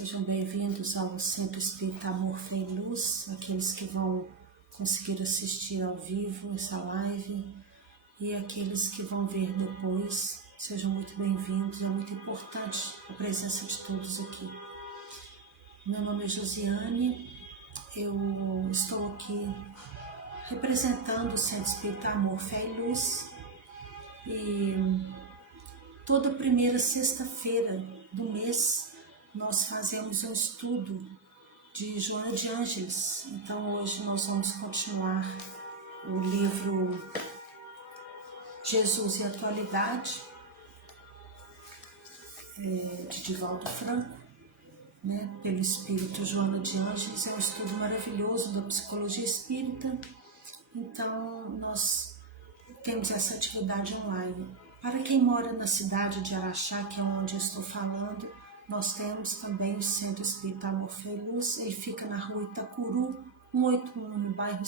Sejam bem-vindos ao Centro Espírita Amor, Fé e Luz, aqueles que vão conseguir assistir ao vivo essa live e aqueles que vão ver depois. Sejam muito bem-vindos, é muito importante a presença de todos aqui. Meu nome é Josiane, eu estou aqui representando o Centro Espírita Amor, Fé e Luz e toda primeira sexta-feira do mês nós fazemos um estudo de Joana de Ângeles. Então hoje nós vamos continuar o livro Jesus e Atualidade, de Divaldo Franco, pelo Espírito Joana de Ângeles. É um estudo maravilhoso da psicologia espírita. Então nós temos essa atividade online. Para quem mora na cidade de Araxá, que é onde eu estou falando, nós temos também o Centro Espírita Amor, Fé e Luz. Ele fica na rua Itacuru, 181, no bairro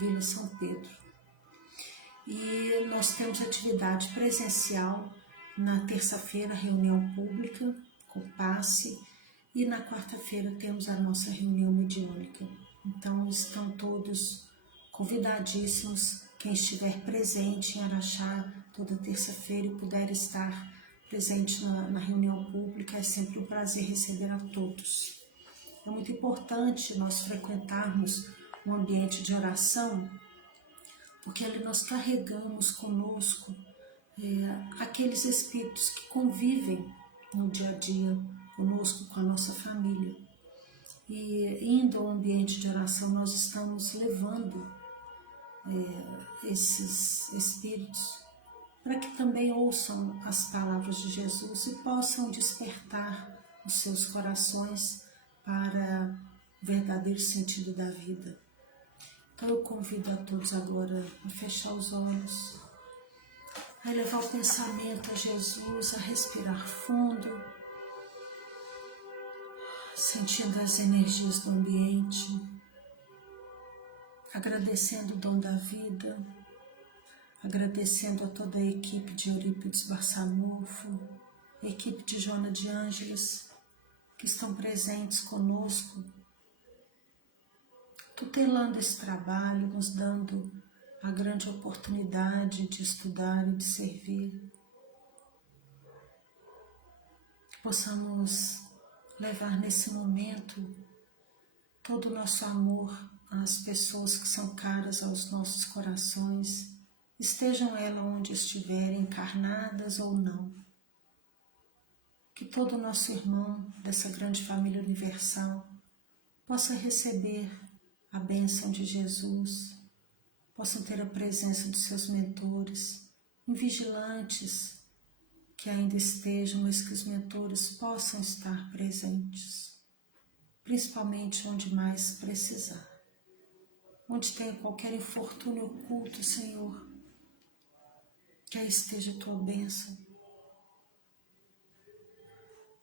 Vila São Pedro. E nós temos atividade presencial na terça-feira, reunião pública com passe, e na quarta-feira temos a nossa reunião mediúnica. Então estão todos convidadíssimos, quem estiver presente em Araxá toda terça-feira e puder estar presente na reunião pública, é sempre um prazer receber a todos. É muito importante nós frequentarmos um ambiente de oração, porque ali nós carregamos conosco aqueles espíritos que convivem no dia a dia conosco, com a nossa família. E indo ao ambiente de oração, nós estamos levando esses espíritos para que também ouçam as palavras de Jesus e possam despertar os seus corações para o verdadeiro sentido da vida. Então eu convido a todos agora a fechar os olhos, a elevar o pensamento a Jesus, a respirar fundo, sentindo as energias do ambiente, agradecendo o dom da vida, agradecendo a toda a equipe de Eurípides Barçanufo, a equipe de Joana de Ângeles, que estão presentes conosco, tutelando esse trabalho, nos dando a grande oportunidade de estudar e de servir. Que possamos levar nesse momento todo o nosso amor às pessoas que são caras aos nossos corações, estejam elas onde estiverem, encarnadas ou não. Que todo o nosso irmão dessa grande família universal possa receber a bênção de Jesus, possam ter a presença dos seus mentores, invigilantes que ainda estejam, mas que os mentores possam estar presentes, principalmente onde mais precisar. Onde tenha qualquer infortúnio oculto, Senhor, que aí esteja a tua bênção.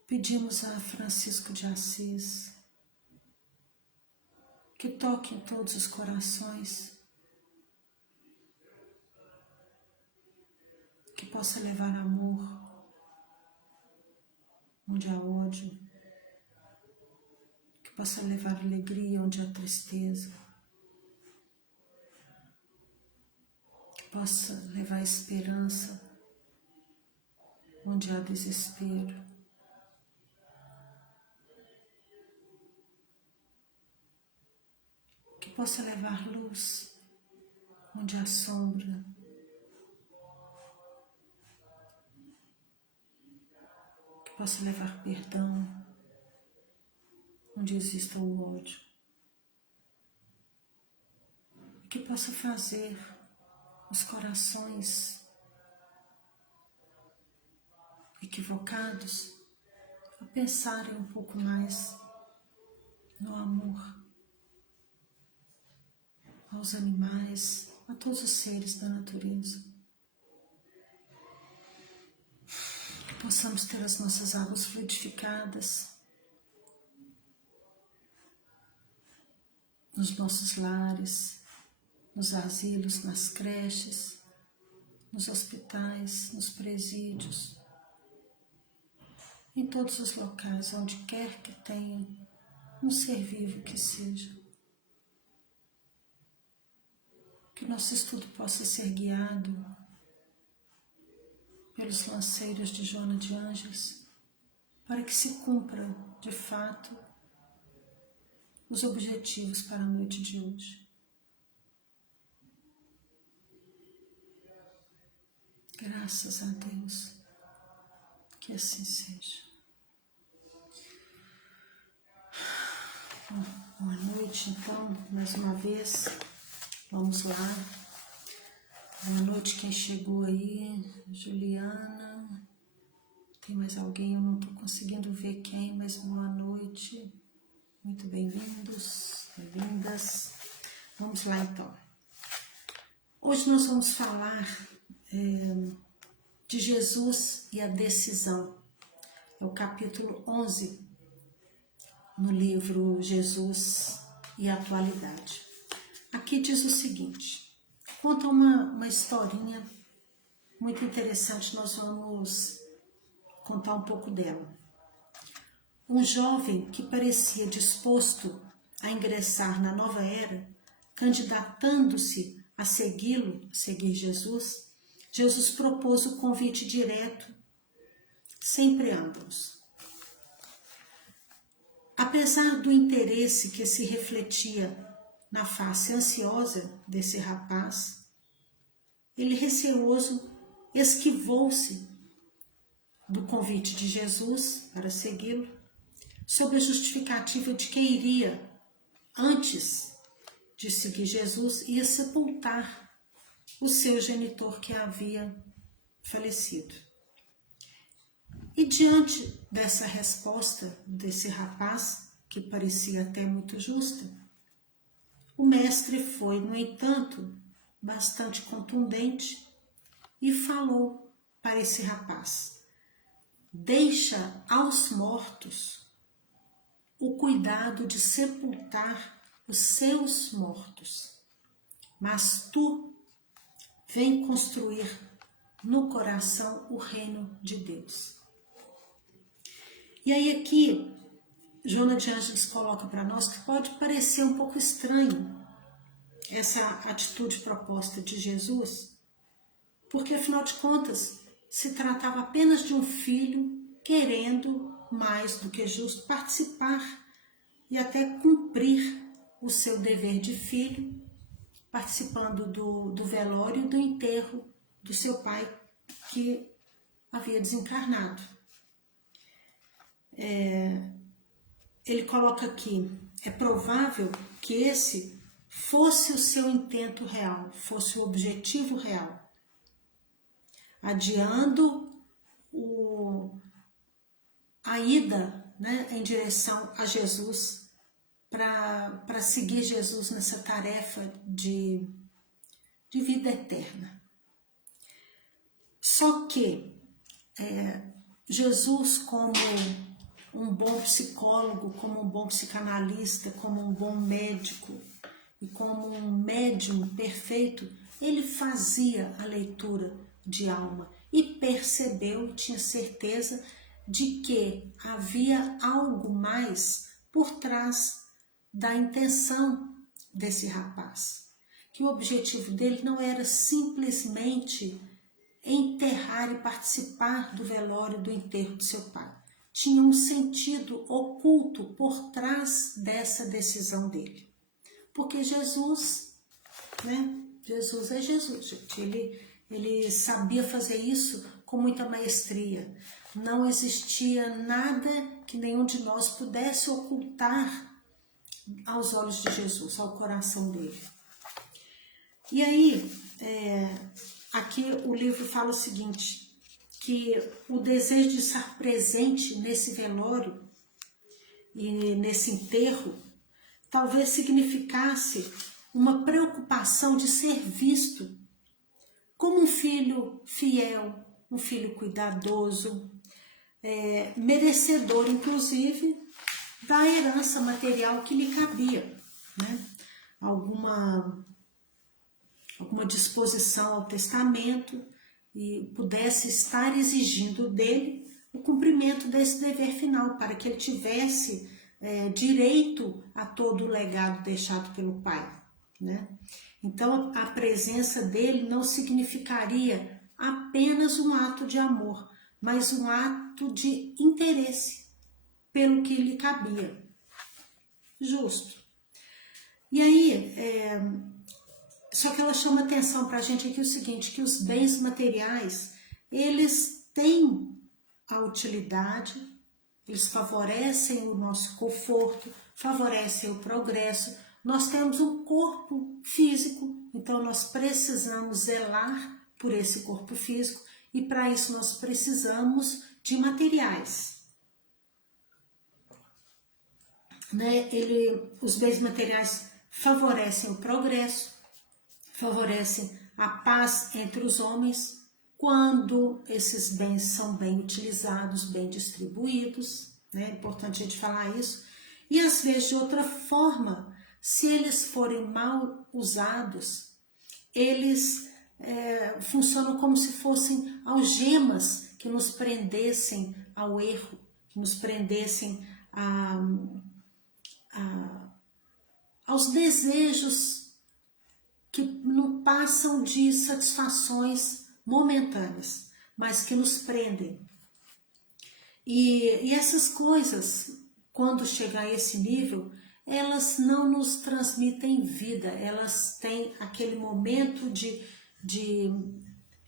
Pedimos a Francisco de Assis que toque em todos os corações, que possa levar amor onde há ódio, que possa levar alegria onde há tristeza, que possa levar esperança onde há desespero. Que possa levar luz onde há sombra. Que possa levar perdão onde exista o ódio. Que possa fazer os corações equivocados a pensarem um pouco mais no amor aos animais, a todos os seres da natureza. Que possamos ter as nossas águas fluidificadas nos nossos lares, nos asilos, nas creches, nos hospitais, nos presídios. em todos os locais, onde quer que tenha um ser vivo que seja. Que nosso estudo possa ser guiado pelos lanceiros de Joana de Ângeles, para que se cumpra, de fato, os objetivos para a noite de hoje. Graças a Deus, que assim seja. Boa noite, então, mais uma vez, vamos lá. Boa noite quem chegou aí, Juliana. Tem mais alguém? Eu não estou conseguindo ver quem, mas boa noite. Muito bem-vindos, bem-vindas. Vamos lá então. Hoje nós vamos falar de Jesus e a decisão. É o capítulo 11 no livro Jesus e a Atualidade. Aqui diz o seguinte, conta uma historinha muito interessante, nós vamos contar um pouco dela. Um jovem que parecia disposto a ingressar na nova era, candidatando-se a segui-lo, seguir Jesus, Jesus propôs o convite direto, sem preâmbulos. Apesar do interesse que se refletia na face ansiosa desse rapaz, ele, receoso, esquivou-se do convite de Jesus para segui-lo, sob a justificativa de que iria, antes de seguir Jesus, ia sepultar o seu genitor que havia falecido. E diante dessa resposta desse rapaz, que parecia até muito justa, o mestre foi, no entanto, bastante contundente e falou para esse rapaz: deixa aos mortos o cuidado de sepultar os seus mortos, mas tu vem construir no coração o reino de Deus. E aí aqui, Joana de Ângeles coloca para nós que pode parecer um pouco estranho essa atitude proposta de Jesus, porque afinal de contas se tratava apenas de um filho querendo, mais do que justo, participar e até cumprir o seu dever de filho, participando do velório e do enterro do seu pai que havia desencarnado. Ele coloca aqui, é provável que esse fosse o seu intento real, fosse o objetivo real, adiando a ida, né, em direção a Jesus, para seguir Jesus nessa tarefa de vida eterna. Só que Jesus, como um bom psicólogo, como um bom psicanalista, como um bom médico e como um médium perfeito, ele fazia a leitura de alma e percebeu, tinha certeza de que havia algo mais por trás da intenção desse rapaz, que o objetivo dele não era simplesmente enterrar e participar do velório, do enterro de seu pai. Tinha um sentido oculto por trás dessa decisão dele. Porque Jesus, né? Jesus é Jesus, gente. Ele sabia fazer isso com muita maestria. Não existia nada que nenhum de nós pudesse ocultar aos olhos de Jesus, ao coração dele. E aí, aqui o livro fala o seguinte, que o desejo de estar presente nesse velório e nesse enterro talvez significasse uma preocupação de ser visto como um filho fiel, um filho cuidadoso, merecedor, inclusive, da herança material que lhe cabia, né? Alguma disposição ao testamento e pudesse estar exigindo dele o cumprimento desse dever final, para que ele tivesse direito a todo o legado deixado pelo pai, né? Então, a presença dele não significaria apenas um ato de amor, mas um ato de interesse pelo que lhe cabia. Justo. E aí, só que ela chama atenção para a gente aqui o seguinte, que os bens materiais, eles têm a utilidade, eles favorecem o nosso conforto, favorecem o progresso. Nós temos um corpo físico, então nós precisamos zelar por esse corpo físico e para isso nós precisamos de materiais. Né? Os bens materiais favorecem o progresso, favorecem a paz entre os homens, quando esses bens são bem utilizados, bem distribuídos, né? É importante a gente falar isso. E às vezes de outra forma, se eles forem mal usados, eles funcionam como se fossem algemas que nos prendessem ao erro, que nos prendessem aos desejos que não passam de satisfações momentâneas, mas que nos prendem. E essas coisas, quando chegam a esse nível, elas não nos transmitem vida, elas têm aquele momento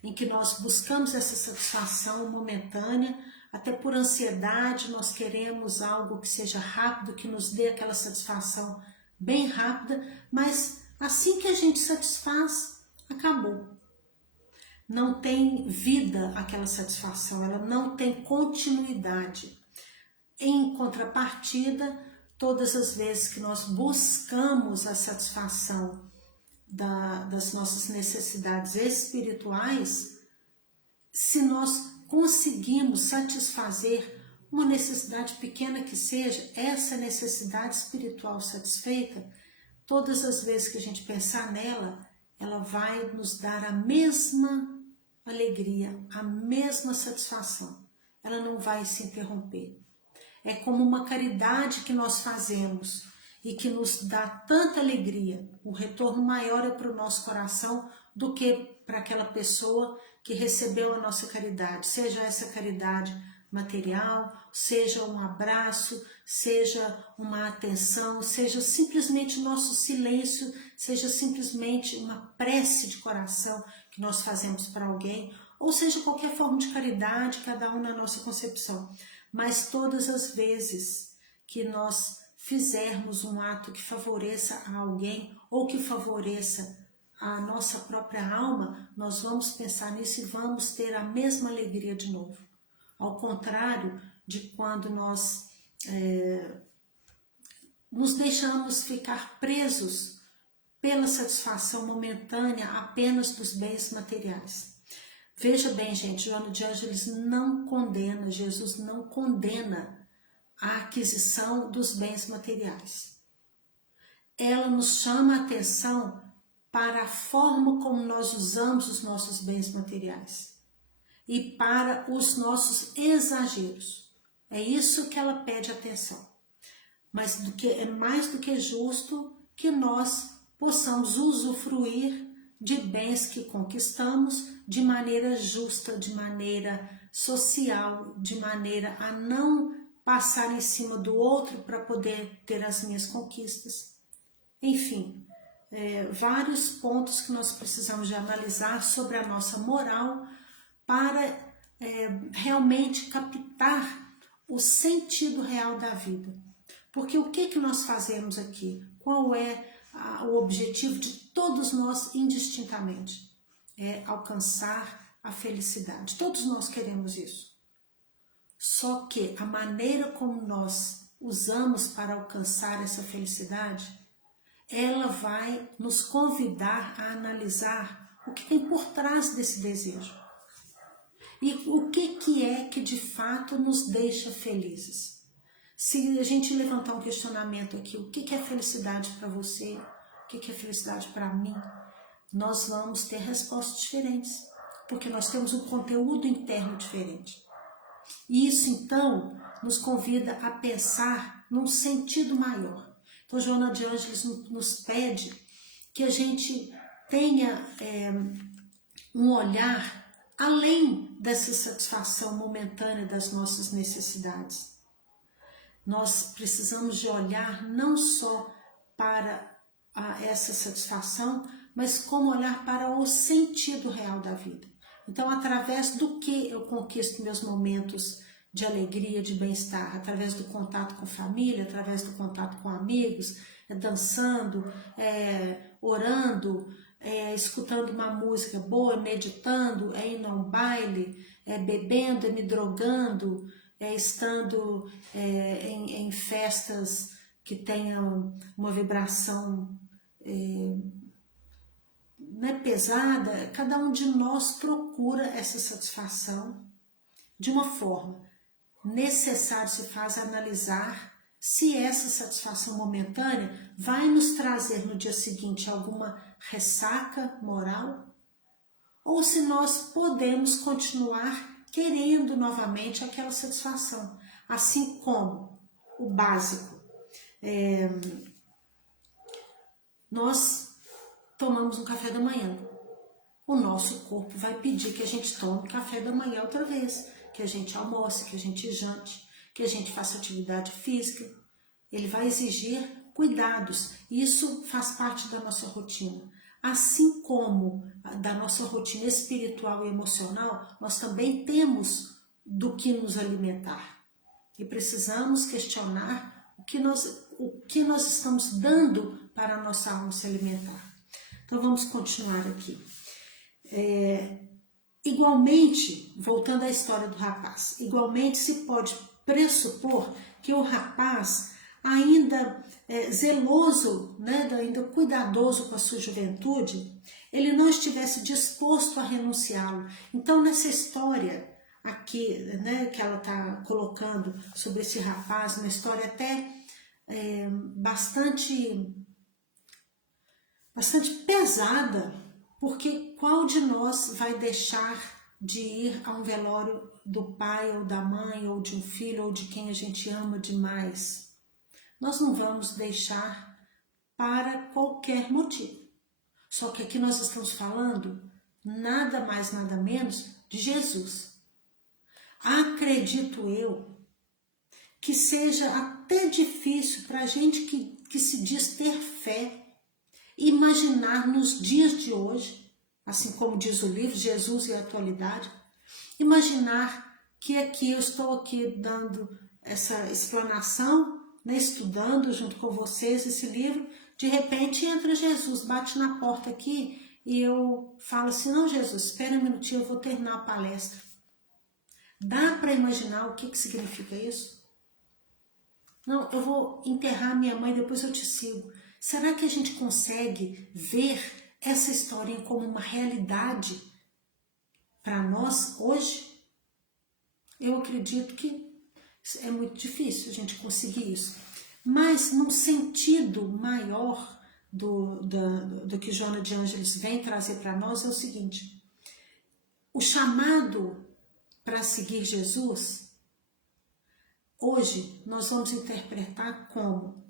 em que nós buscamos essa satisfação momentânea, até por ansiedade, nós queremos algo que seja rápido, que nos dê aquela satisfação bem rápida, mas assim que a gente satisfaz, acabou. Não tem vida aquela satisfação, ela não tem continuidade. Em contrapartida, todas as vezes que nós buscamos a satisfação das nossas necessidades espirituais, se nós conseguimos satisfazer uma necessidade pequena que seja, essa necessidade espiritual satisfeita, todas as vezes que a gente pensar nela, ela vai nos dar a mesma alegria, a mesma satisfação. Ela não vai se interromper. É como uma caridade que nós fazemos e que nos dá tanta alegria. O retorno maior é para o nosso coração do que para aquela pessoa que recebeu a nossa caridade. Seja essa caridade material, seja um abraço, seja uma atenção, seja simplesmente o nosso silêncio, seja simplesmente uma prece de coração que nós fazemos para alguém, ou seja qualquer forma de caridade, cada um na nossa concepção. Mas todas as vezes que nós fizermos um ato que favoreça a alguém ou que favoreça a nossa própria alma, nós vamos pensar nisso e vamos ter a mesma alegria de novo. Ao contrário de quando nós nos deixamos ficar presos pela satisfação momentânea apenas dos bens materiais. Veja bem, gente, Joana de Ângeles não condena, Jesus não condena a aquisição dos bens materiais. Ela nos chama a atenção para a forma como nós usamos os nossos bens materiais e para os nossos exageros. É isso que ela pede atenção. Mas é mais do que justo que nós possamos usufruir de bens que conquistamos de maneira justa, de maneira social, de maneira a não passar em cima do outro para poder ter as minhas conquistas. Enfim, vários pontos que nós precisamos de analisar sobre a nossa moral para realmente captar o sentido real da vida. Porque o que nós fazemos aqui? Qual é o objetivo de todos nós indistintamente? É alcançar a felicidade. Todos nós queremos isso. Só que a maneira como nós usamos para alcançar essa felicidade, ela vai nos convidar a analisar o que tem por trás desse desejo. E o que é que de fato nos deixa felizes. Se a gente levantar um questionamento aqui, o que é felicidade para você? O que é felicidade para mim? Nós vamos ter respostas diferentes, porque nós temos um conteúdo interno diferente. E isso, então, nos convida a pensar num sentido maior. Então, Joana de Ângeles nos pede que a gente tenha um olhar além dessa satisfação momentânea das nossas necessidades. Nós precisamos de olhar não só para essa satisfação, mas como olhar para o sentido real da vida. Então, através do que eu conquisto meus momentos de alegria, de bem-estar? Através do contato com família, através do contato com amigos, dançando, orando, escutando uma música boa, meditando, indo a um baile, bebendo, me drogando, estando em festas que tenham uma vibração pesada. Cada um de nós procura essa satisfação de uma forma. Necessário se faz analisar se essa satisfação momentânea vai nos trazer no dia seguinte alguma ressaca moral, ou se nós podemos continuar querendo novamente aquela satisfação, assim como o básico. Nós tomamos um café da manhã, o nosso corpo vai pedir que a gente tome café da manhã outra vez, que a gente almoce, que a gente jante, que a gente faça atividade física. Ele vai exigir cuidados. Isso faz parte da nossa rotina. Assim como da nossa rotina espiritual e emocional, nós também temos do que nos alimentar. E precisamos questionar o que nós estamos dando para a nossa alma se alimentar. Então vamos continuar aqui. Igualmente, voltando à história do rapaz, igualmente se pode pressupor que o rapaz, ainda zeloso, ainda cuidadoso com a sua juventude, ele não estivesse disposto a renunciá-lo. Então, nessa história aqui, que ela está colocando sobre esse rapaz, uma história até bastante pesada, porque qual de nós vai deixar de ir a um velório do pai ou da mãe, ou de um filho, ou de quem a gente ama demais? Nós não vamos deixar para qualquer motivo. Só que aqui nós estamos falando nada mais, nada menos de Jesus. Acredito eu que seja até difícil para a gente que se diz ter fé, imaginar nos dias de hoje, assim como diz o livro Jesus e a Atualidade, imaginar que aqui eu estou aqui dando essa explanação, estudando junto com vocês esse livro, de repente entra Jesus, bate na porta aqui e eu falo assim: não, Jesus, espera um minutinho, eu vou terminar a palestra. Dá para imaginar o que significa isso? Não, eu vou enterrar minha mãe, depois eu te sigo. Será que a gente consegue ver essa história como uma realidade para nós hoje? Eu acredito que é muito difícil a gente conseguir isso. Mas num sentido maior do que Joana de Ângeles vem trazer para nós é o seguinte: o chamado para seguir Jesus, hoje nós vamos interpretar como: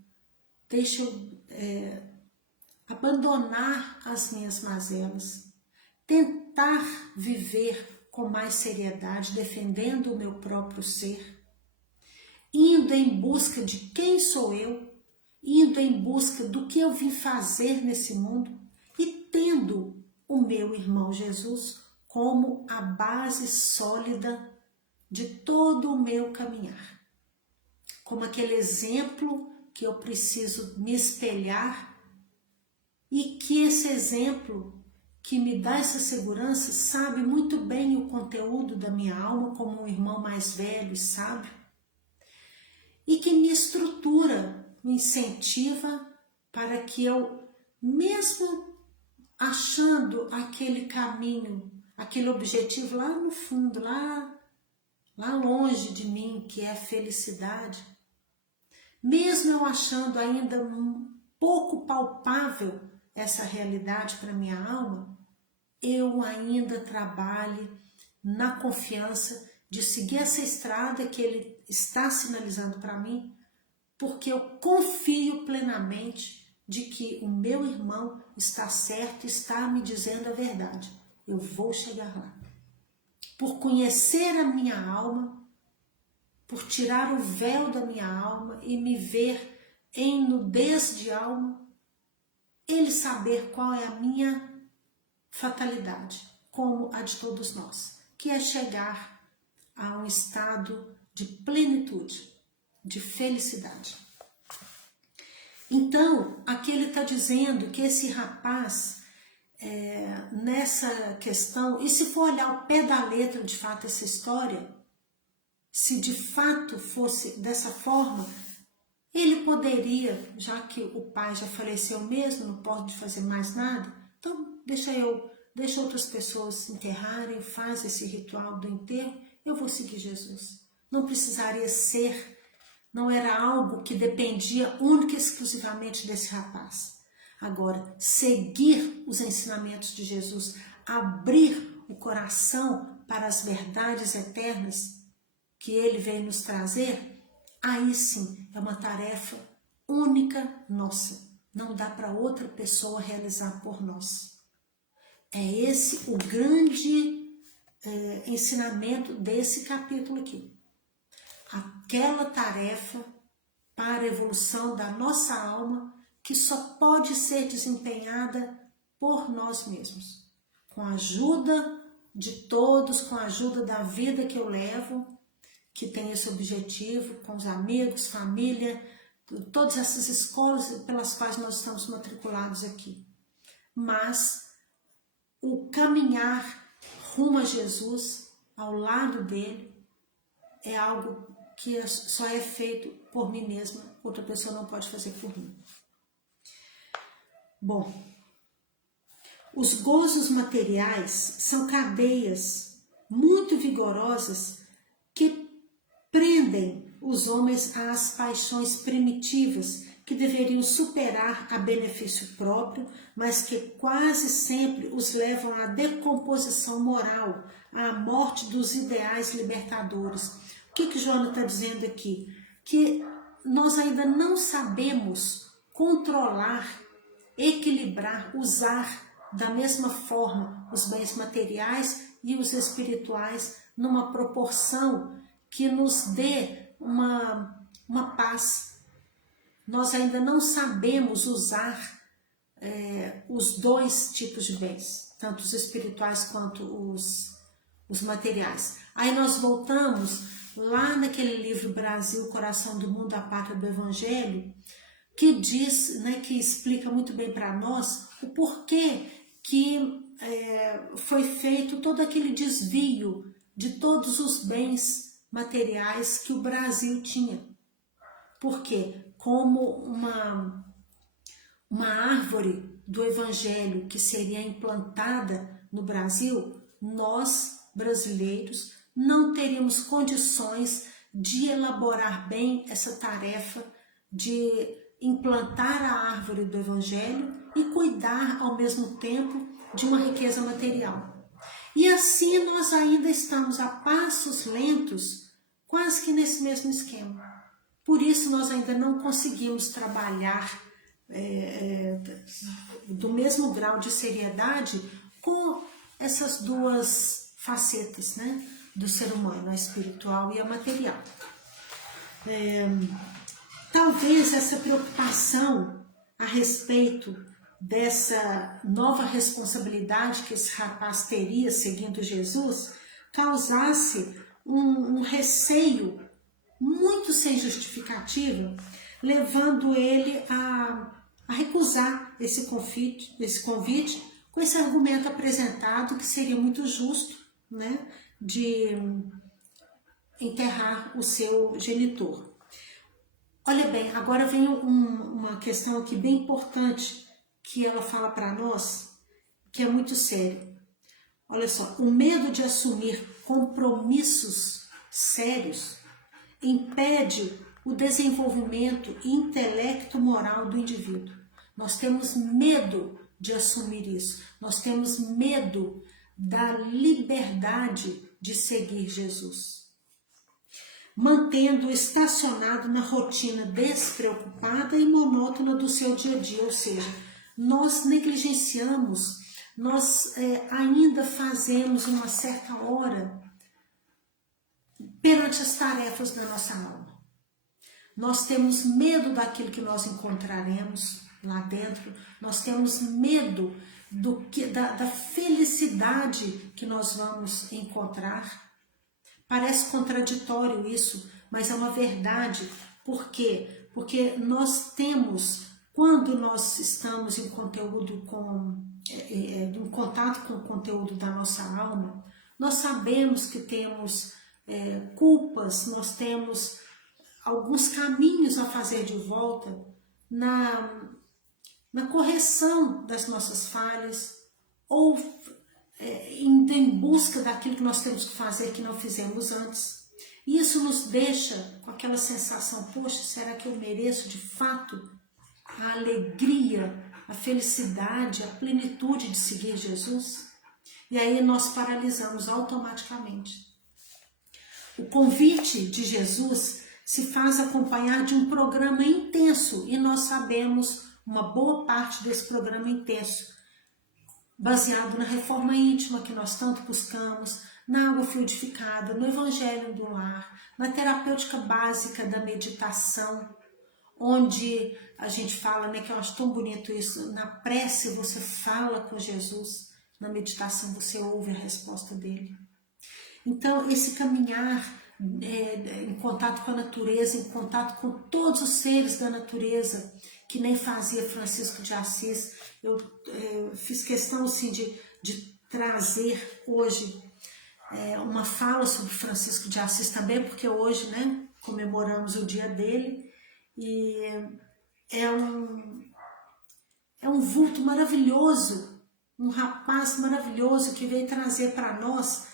deixa eu abandonar as minhas mazelas, tentar viver com mais seriedade, defendendo o meu próprio ser, indo em busca de quem sou eu, indo em busca do que eu vim fazer nesse mundo e tendo o meu irmão Jesus como a base sólida de todo o meu caminhar, como aquele exemplo que eu preciso me espelhar, e que esse exemplo que me dá essa segurança sabe muito bem o conteúdo da minha alma, como um irmão mais velho e sábio, e que me estrutura, me incentiva para que eu, mesmo achando aquele caminho, aquele objetivo lá no fundo, lá longe de mim, que é a felicidade, mesmo eu achando ainda um pouco palpável essa realidade para minha alma, eu ainda trabalhe na confiança de seguir essa estrada que Ele está sinalizando para mim, porque eu confio plenamente de que o meu irmão está certo, está me dizendo a verdade. Eu vou chegar lá. Por conhecer a minha alma, por tirar o véu da minha alma e me ver em nudez de alma, Ele saber qual é a minha fatalidade, como a de todos nós, que é chegar a um estado de plenitude, de felicidade. Então, aqui ele está dizendo que esse rapaz, nessa questão, e se for olhar ao pé da letra de fato essa história, se de fato fosse dessa forma, ele poderia, já que o pai já faleceu mesmo, não pode fazer mais nada, então deixa outras pessoas enterrarem, faz esse ritual do enterro, eu vou seguir Jesus. Não precisaria ser, não era algo que dependia única e exclusivamente desse rapaz. Agora, seguir os ensinamentos de Jesus, abrir o coração para as verdades eternas que Ele veio nos trazer, aí sim é uma tarefa única nossa. Não dá para outra pessoa realizar por nós. É esse o grande ensinamento desse capítulo aqui. Aquela tarefa para a evolução da nossa alma que só pode ser desempenhada por nós mesmos. Com a ajuda de todos, com a ajuda da vida que eu levo, que tem esse objetivo, com os amigos, família, todas essas escolas pelas quais nós estamos matriculados aqui. Mas o caminhar rumo a Jesus, ao lado dele, é algo que só é feito por mim mesma, outra pessoa não pode fazer por mim. Bom, os gozos materiais são cadeias muito vigorosas que prendem os homens às paixões primitivas que deveriam superar a benefício próprio, mas que quase sempre os levam à decomposição moral, à morte dos ideais libertadores. O que Joana está dizendo aqui? Que nós ainda não sabemos controlar, equilibrar, usar da mesma forma os bens materiais e os espirituais numa proporção que nos dê uma paz. Nós ainda não sabemos usar os dois tipos de bens, tanto os espirituais quanto os materiais. Aí nós voltamos lá naquele livro Brasil, Coração do Mundo, a Pátria do Evangelho, que diz, que explica muito bem para nós o porquê que foi feito todo aquele desvio de todos os bens materiais que o Brasil tinha. Porque como uma árvore do Evangelho que seria implantada no Brasil, nós, brasileiros, não teríamos condições de elaborar bem essa tarefa de implantar a árvore do Evangelho e cuidar ao mesmo tempo de uma riqueza material. E assim nós ainda estamos a passos lentos, quase que nesse mesmo esquema. Por isso nós ainda não conseguimos trabalhar do mesmo grau de seriedade com essas duas facetas, do ser humano, a espiritual e a material. Talvez essa preocupação a respeito dessa nova responsabilidade que esse rapaz teria seguindo Jesus causasse um receio muito sem justificativa, levando ele a recusar esse convite com esse argumento apresentado que seria muito justo, de enterrar o seu genitor. Olha bem, agora vem uma questão aqui bem importante que ela fala para nós, que é muito sério. Olha só, o medo de assumir compromissos sérios impede o desenvolvimento intelecto-moral do indivíduo. Nós temos medo de assumir isso, nós temos medo da liberdade de seguir Jesus. mantendo estacionado na rotina despreocupada e monótona do seu dia a dia, ou seja, nós negligenciamos, nós ainda fazemos uma certa hora perante as tarefas da nossa alma. Nós temos medo daquilo que nós encontraremos lá dentro, nós temos medo da felicidade que nós vamos encontrar. Parece contraditório isso, mas é uma verdade. Por quê? Porque nós temos, quando nós estamos em conteúdo em contato com o conteúdo da nossa alma, nós sabemos que temos culpas, nós temos alguns caminhos a fazer de volta na correção das nossas falhas, ou indo em busca daquilo que nós temos que fazer que não fizemos antes. E isso nos deixa com aquela sensação, poxa, será que eu mereço de fato a alegria, a felicidade, a plenitude de seguir Jesus? E aí nós paralisamos automaticamente. O convite de Jesus se faz acompanhar de um programa intenso, e nós sabemos uma boa parte desse programa intenso, baseado na reforma íntima que nós tanto buscamos, na água fluidificada, no evangelho do lar, na terapêutica básica da meditação, onde a gente fala, né, que eu acho tão bonito isso, na prece você fala com Jesus, na meditação você ouve a resposta dele. Então, esse caminhar em contato com a natureza, em contato com todos os seres da natureza, que nem fazia Francisco de Assis, eu fiz questão assim, de trazer hoje uma fala sobre Francisco de Assis também, porque hoje, né, comemoramos o dia dele, e é um vulto maravilhoso, um rapaz maravilhoso que veio trazer para nós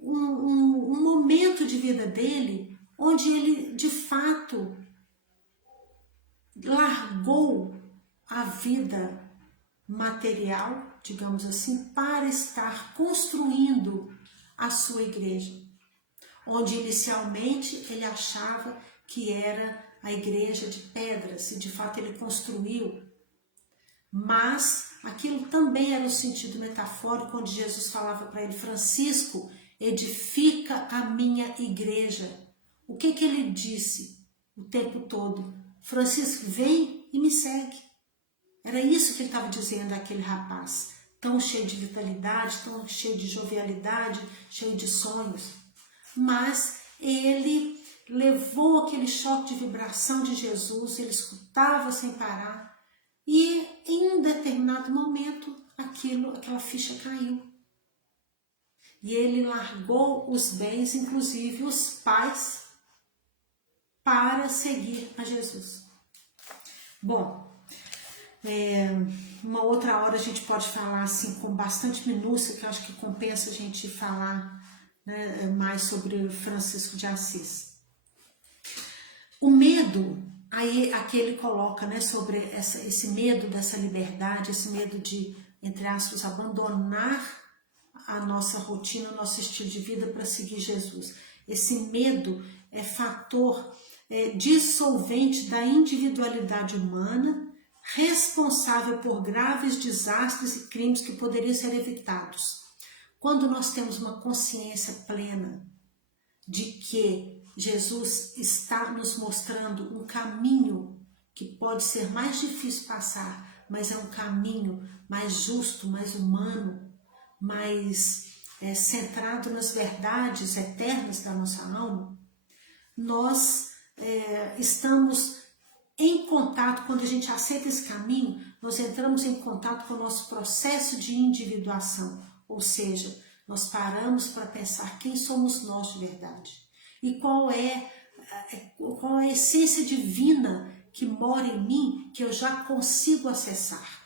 um momento de vida dele, onde ele de fato largou a vida material, digamos assim, para estar construindo a sua igreja, onde inicialmente ele achava que era a igreja de pedras, e de fato ele construiu, mas aquilo também era o sentido metafórico, onde Jesus falava para ele, Francisco, edifica a minha igreja. O que ele disse o tempo todo? Francisco, vem e me segue. Era isso que ele estava dizendo àquele rapaz, tão cheio de vitalidade, tão cheio de jovialidade, cheio de sonhos. Mas ele levou aquele choque de vibração de Jesus, ele escutava sem parar, e em um determinado momento aquela ficha caiu. E ele largou os bens, inclusive os pais, para seguir a Jesus. Bom, uma outra hora a gente pode falar assim com bastante minúcia, que eu acho que compensa a gente falar, né, mais sobre Francisco de Assis. O medo, aí aqui ele coloca, né, sobre esse medo dessa liberdade, esse medo de, entre aspas, abandonar a nossa rotina, o nosso estilo de vida para seguir Jesus. Esse medo é fator dissolvente da individualidade humana, responsável por graves desastres e crimes que poderiam ser evitados. Quando nós temos uma consciência plena de que Jesus está nos mostrando um caminho que pode ser mais difícil passar, mas é um caminho mais justo, mais humano, mais centrado nas verdades eternas da nossa alma, nós estamos em contato, quando a gente aceita esse caminho, nós entramos em contato com o nosso processo de individuação, ou seja, nós paramos para pensar quem somos nós de verdade e qual é a essência divina que mora em mim, que eu já consigo acessar.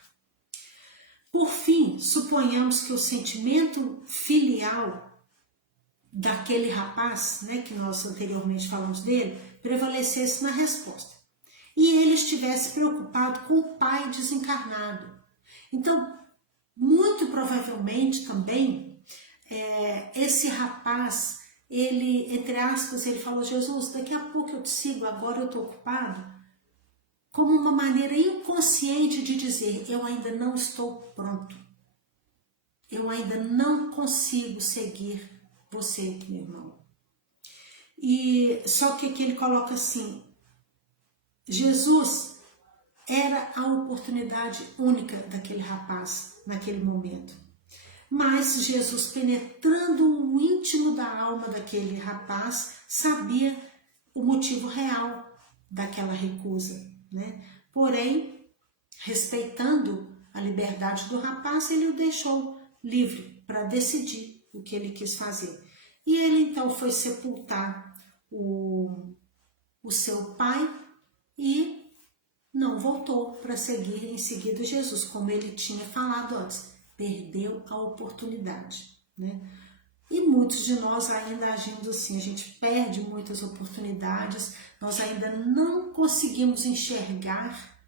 Por fim, suponhamos que o sentimento filial daquele rapaz, né, que nós anteriormente falamos dele, prevalecesse na resposta. E ele estivesse preocupado com o pai desencarnado. Então, muito provavelmente também, esse rapaz, ele, entre aspas, ele falou: Jesus, daqui a pouco eu te sigo, agora eu estou ocupado, como uma maneira inconsciente de dizer: eu ainda não estou pronto, eu ainda não consigo seguir você, meu irmão. E só que aqui ele coloca assim: Jesus era a oportunidade única daquele rapaz naquele momento. Mas Jesus, penetrando o íntimo da alma daquele rapaz, sabia o motivo real daquela recusa, né? Porém, respeitando a liberdade do rapaz, ele o deixou livre para decidir o que ele quis fazer. E ele então foi sepultar o seu pai e não voltou para seguir em seguida Jesus, como ele tinha falado antes. Perdeu a oportunidade, né? E muitos de nós ainda agindo assim, a gente perde muitas oportunidades, nós ainda não conseguimos enxergar,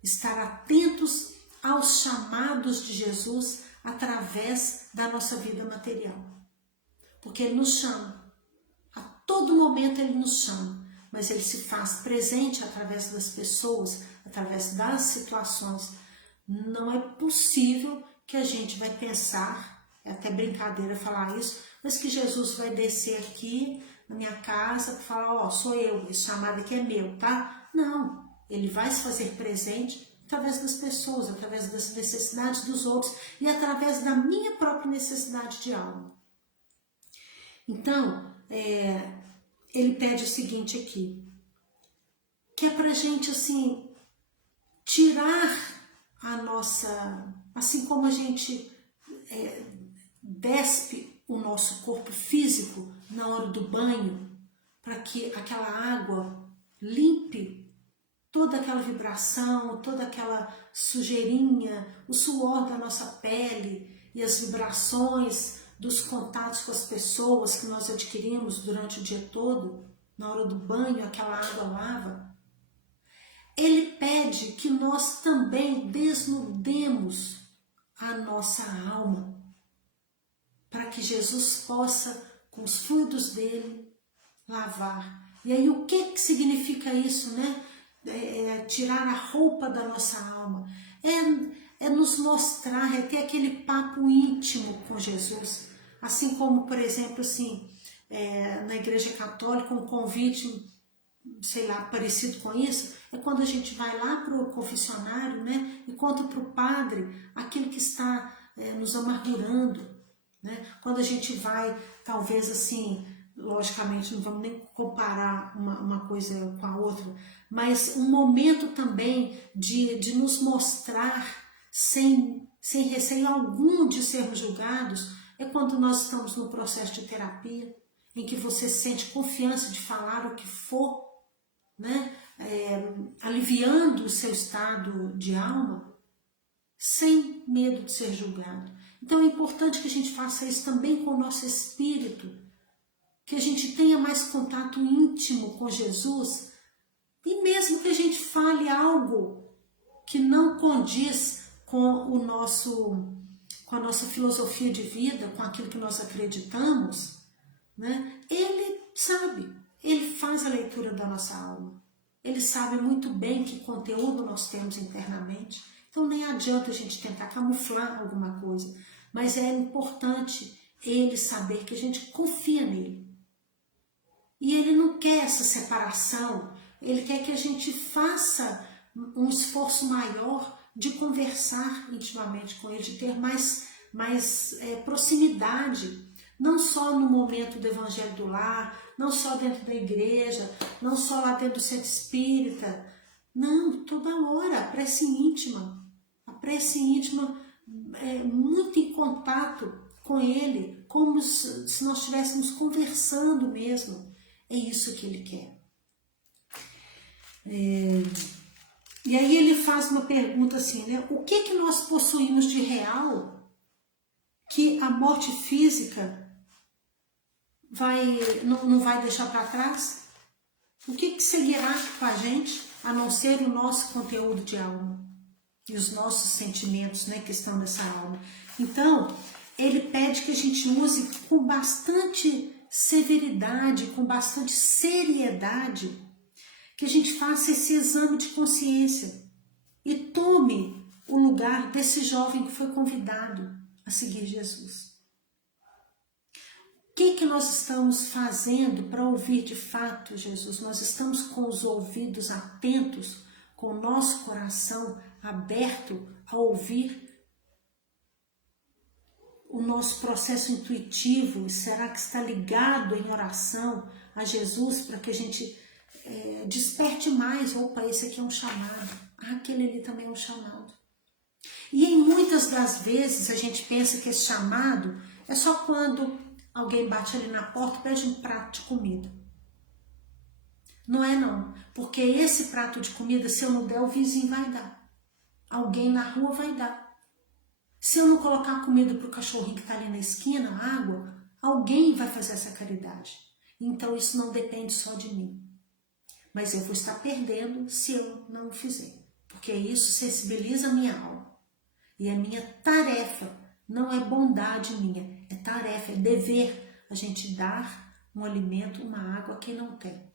estar atentos aos chamados de Jesus através da nossa vida material. Porque ele nos chama, a todo momento ele nos chama, mas ele se faz presente através das pessoas, através das situações. Não é possível que a gente vai pensar, é até brincadeira falar isso, mas que Jesus vai descer aqui na minha casa para falar: ó, sou eu, esse chamado aqui é meu, tá? Não, ele vai se fazer presente através das pessoas, através das necessidades dos outros e através da minha própria necessidade de alma. Então, ele pede o seguinte aqui, que é pra gente assim, tirar a nossa, assim como a gente despe o nosso corpo físico na hora do banho, para que aquela água limpe toda aquela vibração, toda aquela sujeirinha, o suor da nossa pele e as vibrações dos contatos com as pessoas que nós adquirimos durante o dia todo, na hora do banho, aquela água lava. Ele pede que nós também desnudemos a nossa alma, para que Jesus possa, com os fluidos dele, lavar. E aí o que significa isso, né? Tirar a roupa da nossa alma. É nos mostrar, é ter aquele papo íntimo com Jesus. Assim como, por exemplo, assim, na Igreja Católica, um convite, sei lá, parecido com isso, é quando a gente vai lá para o confessionário, né, e conta para o padre aquilo que está nos amargurando, né? Quando a gente vai, talvez assim, logicamente não vamos nem comparar uma coisa com a outra, mas um momento também de nos mostrar sem receio algum de sermos julgados, é quando nós estamos no processo de terapia, em que você sente confiança de falar o que for, né? Aliviando o seu estado de alma, sem medo de ser julgado. Então é importante que a gente faça isso também com o nosso espírito, que a gente tenha mais contato íntimo com Jesus, e mesmo que a gente fale algo que não condiz com a nossa filosofia de vida, com aquilo que nós acreditamos, né? Ele sabe, ele faz a leitura da nossa alma, ele sabe muito bem que conteúdo nós temos internamente, então nem adianta a gente tentar camuflar alguma coisa, mas é importante ele saber que a gente confia nele. E ele não quer essa separação, ele quer que a gente faça um esforço maior de conversar intimamente com ele, de ter mais proximidade, não só no momento do Evangelho do Lar, não só dentro da igreja, não só lá dentro do centro espírita, não, toda hora, a prece íntima muito em contato com ele, como se nós estivéssemos conversando mesmo. É isso que ele quer. E aí ele faz uma pergunta assim, né? O que nós possuímos de real que a morte física não vai deixar para trás? O que seguirá com a gente, a não ser o nosso conteúdo de alma e os nossos sentimentos, né, que estão nessa alma? Então, ele pede que a gente use com bastante severidade, com bastante seriedade, que a gente faça esse exame de consciência e tome o lugar desse jovem que foi convidado a seguir Jesus. O que nós estamos fazendo para ouvir de fato Jesus? Nós estamos com os ouvidos atentos, com o nosso coração aberto a ouvir o nosso processo intuitivo? Será que está ligado em oração a Jesus para que a gente desperte mais? Opa, esse aqui é um chamado. Aquele ali também é um chamado. E em muitas das vezes a gente pensa que esse chamado é só quando alguém bate ali na porta e pede um prato de comida. Não é não, porque esse prato de comida, se eu não der, o vizinho vai dar. Alguém na rua vai dar. Se eu não colocar comida para o cachorrinho que está ali na esquina, água, alguém vai fazer essa caridade. Então isso não depende só de mim. Mas eu vou estar perdendo se eu não o fizer. Porque isso sensibiliza a minha alma. E a minha tarefa não é bondade minha, é tarefa, é dever a gente dar um alimento, uma água a quem não tem.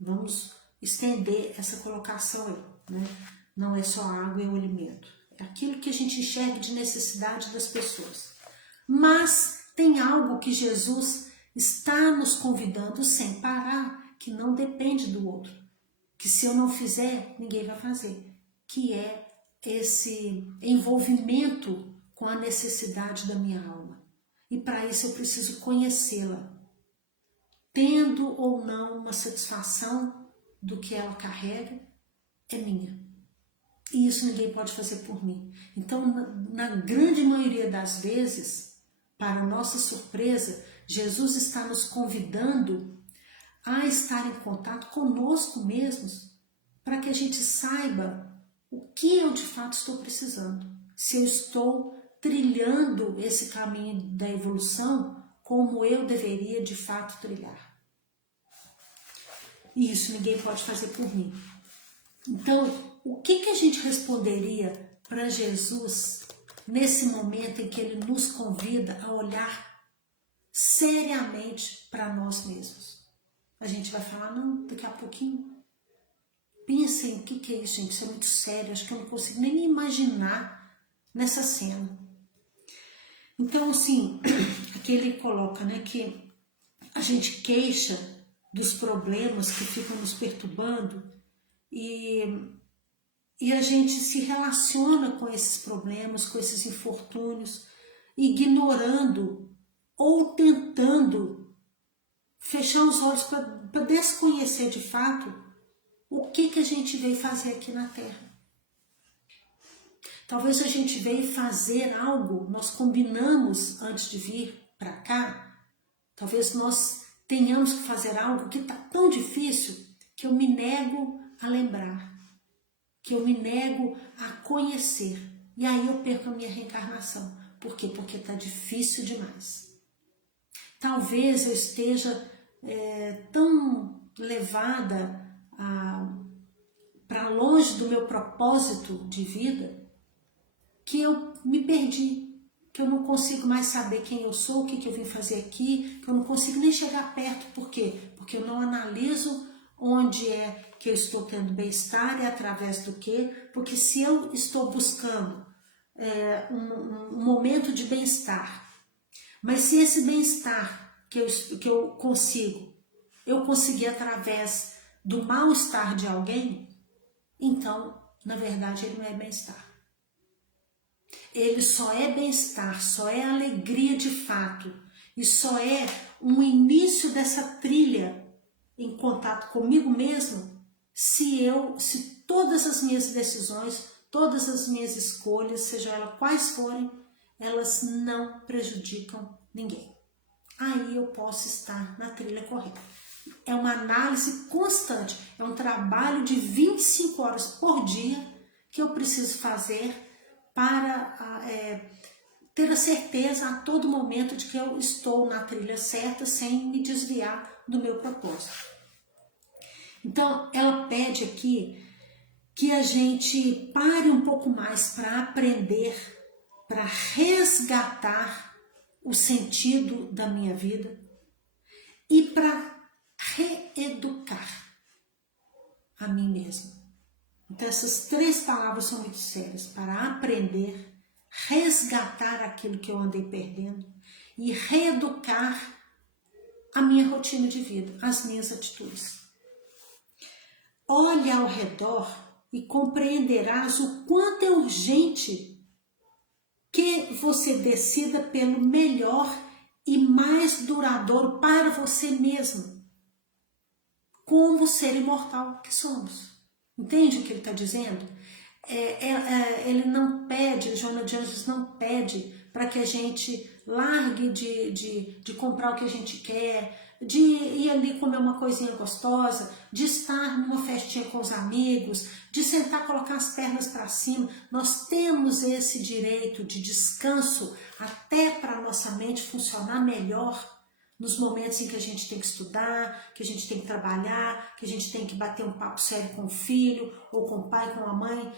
Vamos estender essa colocação aí, né? Não é só a água e o alimento. É aquilo que a gente enxerga de necessidade das pessoas. Mas tem algo que Jesus está nos convidando sem parar, que não depende do outro. Que se eu não fizer, ninguém vai fazer. Que é esse envolvimento com a necessidade da minha alma. E para isso eu preciso conhecê-la. Tendo ou não uma satisfação do que ela carrega, é minha. E isso ninguém pode fazer por mim. Então, na grande maioria das vezes, para nossa surpresa, Jesus está nos convidando a estar em contato conosco mesmos, para que a gente saiba o que eu de fato estou precisando. Se eu estou trilhando esse caminho da evolução como eu deveria de fato trilhar. E isso ninguém pode fazer por mim. Então, o que a gente responderia para Jesus nesse momento em que ele nos convida a olhar seriamente para nós mesmos? A gente vai falar, não, daqui a pouquinho. Pensem o que é isso, gente, isso é muito sério, acho que eu não consigo nem me imaginar nessa cena. Então, assim, aqui ele coloca, né, que a gente queixa dos problemas que ficam nos perturbando e a gente se relaciona com esses problemas, com esses infortúnios, ignorando ou tentando fechar os olhos para desconhecer de fato o que a gente veio fazer aqui na Terra. Talvez a gente veio fazer algo, nós combinamos antes de vir para cá, talvez nós tenhamos que fazer algo que está tão difícil que eu me nego a lembrar, que eu me nego a conhecer. E aí eu perco a minha reencarnação. Por quê? Porque está difícil demais. Talvez eu esteja tão levada para longe do meu propósito de vida que eu me perdi, que eu não consigo mais saber quem eu sou, o que eu vim fazer aqui, que eu não consigo nem chegar perto. Por quê? Porque eu não analiso onde é que eu estou tendo bem-estar e através do quê. Porque se eu estou buscando um momento de bem-estar, mas se esse bem-estar que eu consegui através do mal-estar de alguém, então, na verdade, ele não é bem-estar. Ele só é bem-estar, só é alegria de fato, e só é um início dessa trilha em contato comigo mesmo, se todas as minhas decisões, todas as minhas escolhas, seja elas quais forem, elas não prejudicam ninguém. Aí eu posso estar na trilha correta. É uma análise constante, é um trabalho de 25 horas por dia que eu preciso fazer para ter a certeza a todo momento de que eu estou na trilha certa sem me desviar do meu propósito. Então, ela pede aqui que a gente pare um pouco mais para aprender, para resgatar o sentido da minha vida, e para reeducar a mim mesma. Então essas 3 palavras são muito sérias: para aprender, resgatar aquilo que eu andei perdendo e reeducar a minha rotina de vida, as minhas atitudes. Olhe ao redor e compreenderás o quanto é urgente que você decida pelo melhor e mais duradouro para você mesmo, como ser imortal que somos. Entende o que ele está dizendo? Ele não pede, Joana de Anjos não pede para que a gente largue de comprar o que a gente quer, de ir ali comer uma coisinha gostosa, de estar numa festinha com os amigos, de sentar, colocar as pernas para cima. Nós temos esse direito de descanso até para a nossa mente funcionar melhor nos momentos em que a gente tem que estudar, que a gente tem que trabalhar, que a gente tem que bater um papo sério com o filho, ou com o pai, com a mãe,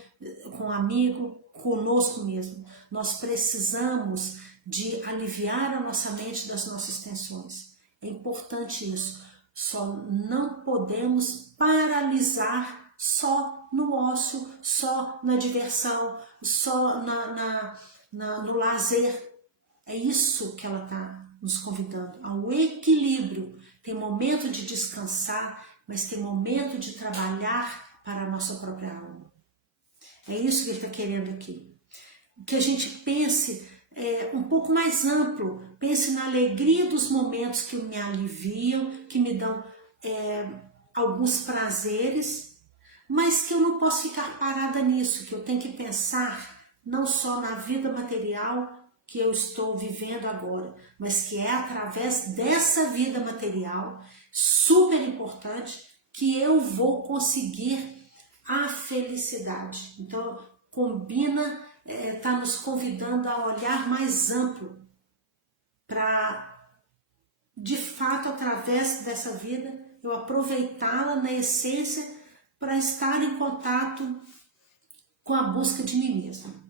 com um amigo, conosco mesmo. Nós precisamos de aliviar a nossa mente das nossas tensões. É importante isso. Só não podemos paralisar só no ócio, só na diversão, só no lazer. É isso que ela está nos convidando, ao equilíbrio. Tem momento de descansar, mas tem momento de trabalhar para a nossa própria alma. É isso que ele está querendo aqui. Que a gente pense um pouco mais amplo, pense na alegria dos momentos que me aliviam, que me dão alguns prazeres, mas que eu não posso ficar parada nisso, que eu tenho que pensar não só na vida material que eu estou vivendo agora, mas que é através dessa vida material, super importante, que eu vou conseguir a felicidade. Então, combina, está nos convidando a olhar mais amplo para, de fato, através dessa vida, eu aproveitá-la na essência para estar em contato com a busca de mim mesma.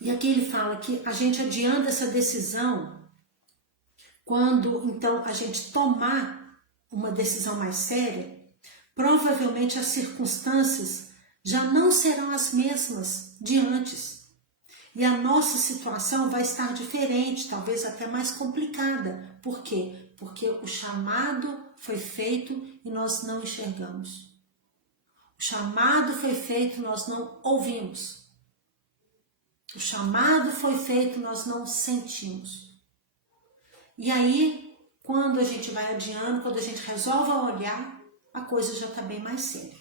E aqui ele fala que a gente adianta essa decisão quando, então, a gente tomar uma decisão mais séria, provavelmente as circunstâncias já não serão as mesmas de antes. E a nossa situação vai estar diferente, talvez até mais complicada. Por quê? Porque o chamado foi feito e nós não enxergamos. O chamado foi feito e nós não ouvimos. O chamado foi feito, nós não sentimos. E aí, quando a gente vai adiando, quando a gente resolve olhar, a coisa já está bem mais séria.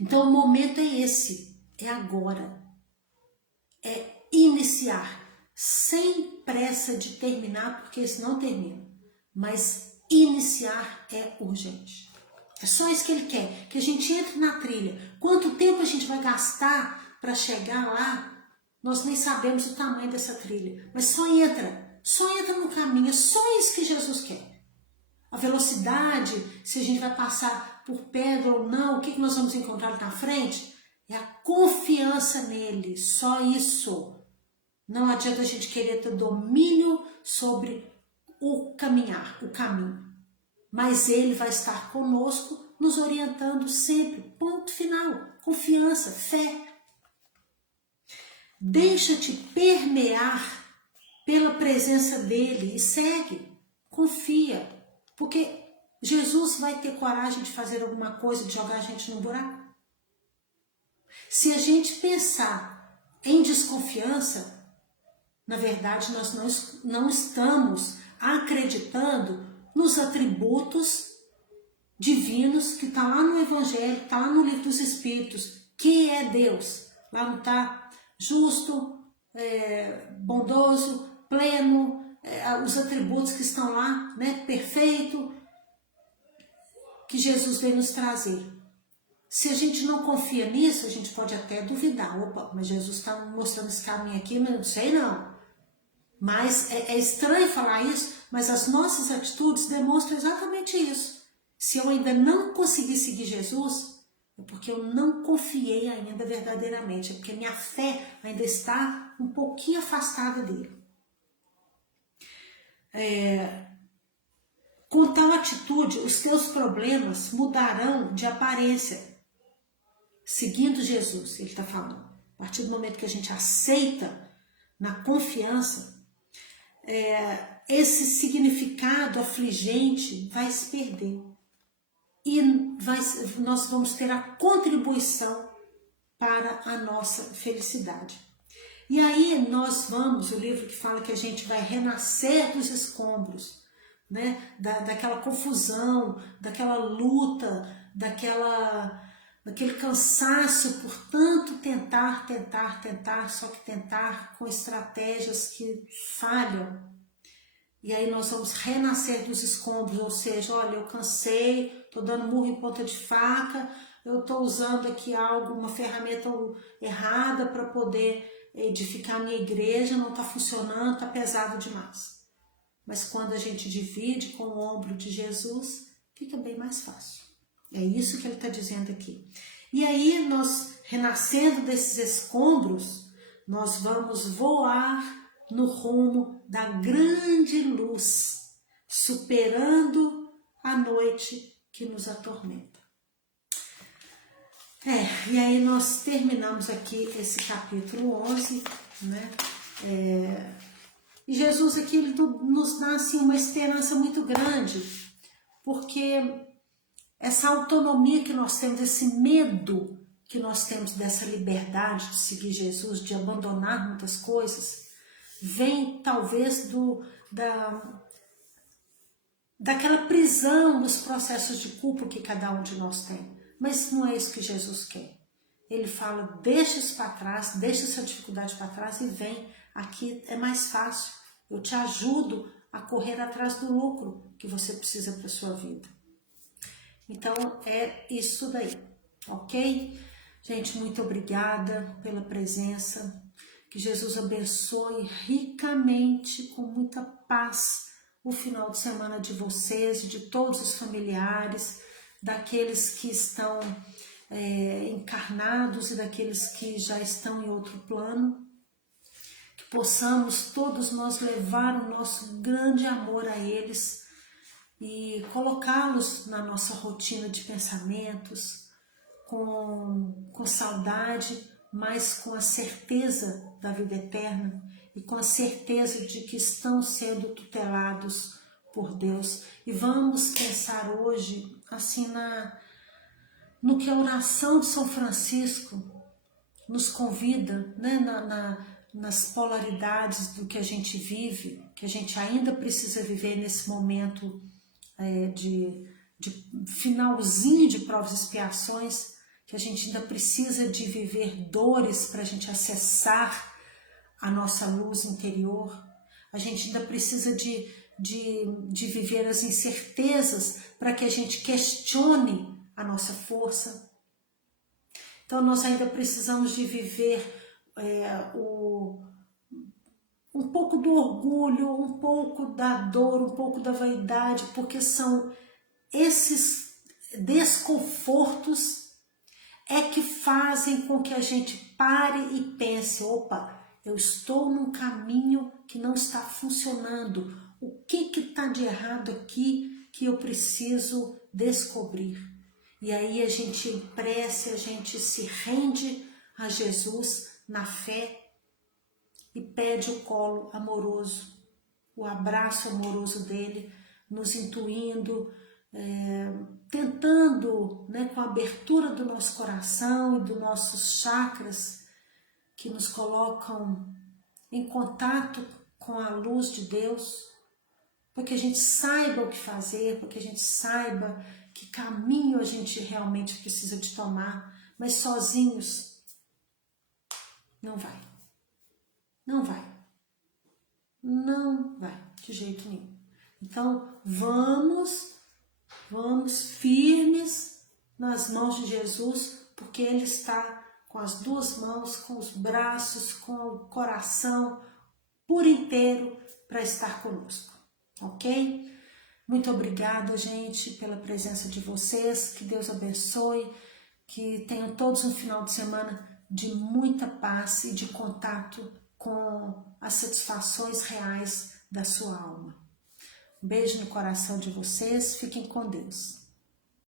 Então, o momento é esse, é agora. É iniciar, sem pressa de terminar, porque isso não termina. Mas iniciar é urgente. É só isso que ele quer, que a gente entre na trilha. Quanto tempo a gente vai gastar para chegar lá? Nós nem sabemos o tamanho dessa trilha, mas só entra no caminho, é só isso que Jesus quer. A velocidade, se a gente vai passar por pedra ou não, o que nós vamos encontrar na frente, é a confiança nele, só isso. Não adianta a gente querer ter domínio sobre o caminhar, o caminho, mas ele vai estar conosco, nos orientando sempre, ponto final, confiança, fé. Deixa-te permear pela presença dele e segue, confia, porque Jesus vai ter coragem de fazer alguma coisa, de jogar a gente no buraco. Se a gente pensar em desconfiança, na verdade nós não estamos acreditando nos atributos divinos que está lá no Evangelho, está lá no Livro dos Espíritos, que é Deus. Lá não está justo, bondoso, pleno, os atributos que estão lá, né, perfeito, que Jesus veio nos trazer. Se a gente não confia nisso, a gente pode até duvidar. Opa, mas Jesus está mostrando esse caminho aqui, mas eu não sei não. Mas é estranho falar isso, mas as nossas atitudes demonstram exatamente isso. Se eu ainda não consegui seguir Jesus, é porque eu não confiei ainda verdadeiramente, é porque minha fé ainda está um pouquinho afastada dele. Com tal atitude, os teus problemas mudarão de aparência. Seguindo Jesus, ele está falando. A partir do momento que a gente aceita na confiança, esse significado afligente vai se perder. E nós vamos ter a contribuição para a nossa felicidade. E aí nós vamos, o livro que fala que a gente vai renascer dos escombros, né? Daquela confusão, daquela luta, daquele cansaço por tanto tentar, só que tentar com estratégias que falham. E aí nós vamos renascer dos escombros, ou seja, olha, eu cansei, estou dando murro em ponta de faca, eu estou usando aqui uma ferramenta errada para poder edificar a minha igreja, não está funcionando, está pesado demais. Mas quando a gente divide com o ombro de Jesus, fica bem mais fácil. É isso que ele está dizendo aqui. E aí nós, renascendo desses escombros, nós vamos voar no rumo da grande luz, superando a noite que nos atormenta. E aí nós terminamos aqui esse capítulo 11, né? E Jesus aqui ele nos dá assim, uma esperança muito grande, porque essa autonomia que nós temos, esse medo que nós temos dessa liberdade de seguir Jesus, de abandonar muitas coisas, vem talvez daquela prisão dos processos de culpa que cada um de nós tem. Mas não é isso que Jesus quer. Ele fala, deixa isso para trás, deixa essa dificuldade para trás e vem. Aqui é mais fácil. Eu te ajudo a correr atrás do lucro que você precisa para a sua vida. Então, é isso daí, ok? Gente, muito obrigada pela presença. Que Jesus abençoe ricamente, com muita paz, o final de semana de vocês e de todos os familiares, daqueles que estão encarnados e daqueles que já estão em outro plano. Que possamos todos nós levar o nosso grande amor a eles e colocá-los na nossa rotina de pensamentos, com saudade, mas com a certeza da vida eterna e com a certeza de que estão sendo tutelados por Deus. E vamos pensar hoje assim no que a oração de São Francisco nos convida, né? Nas polaridades do que a gente vive, que a gente ainda precisa viver nesse momento de finalzinho de provas e expiações, que a gente ainda precisa de viver dores para a gente acessar a nossa luz interior, a gente ainda precisa de viver as incertezas para que a gente questione a nossa força. Então nós ainda precisamos de viver um pouco do orgulho, um pouco da dor, um pouco da vaidade, porque são esses desconfortos que fazem com que a gente pare e pense, opa, eu estou num caminho que não está funcionando, o que está de errado aqui que eu preciso descobrir? E aí a gente em prece, a gente se rende a Jesus na fé e pede o colo amoroso, o abraço amoroso dele, nos intuindo, tentando, né, com a abertura do nosso coração e dos nossos chakras, que nos colocam em contato com a luz de Deus, para que a gente saiba o que fazer, para que a gente saiba que caminho a gente realmente precisa de tomar, mas sozinhos não vai. Não vai. Não vai, de jeito nenhum. Então, vamos firmes nas mãos de Jesus, porque Ele está com as duas mãos, com os braços, com o coração por inteiro para estar conosco, ok? Muito obrigada, gente, pela presença de vocês, que Deus abençoe, que tenham todos um final de semana de muita paz e de contato com as satisfações reais da sua alma. Beijo no coração de vocês, fiquem com Deus.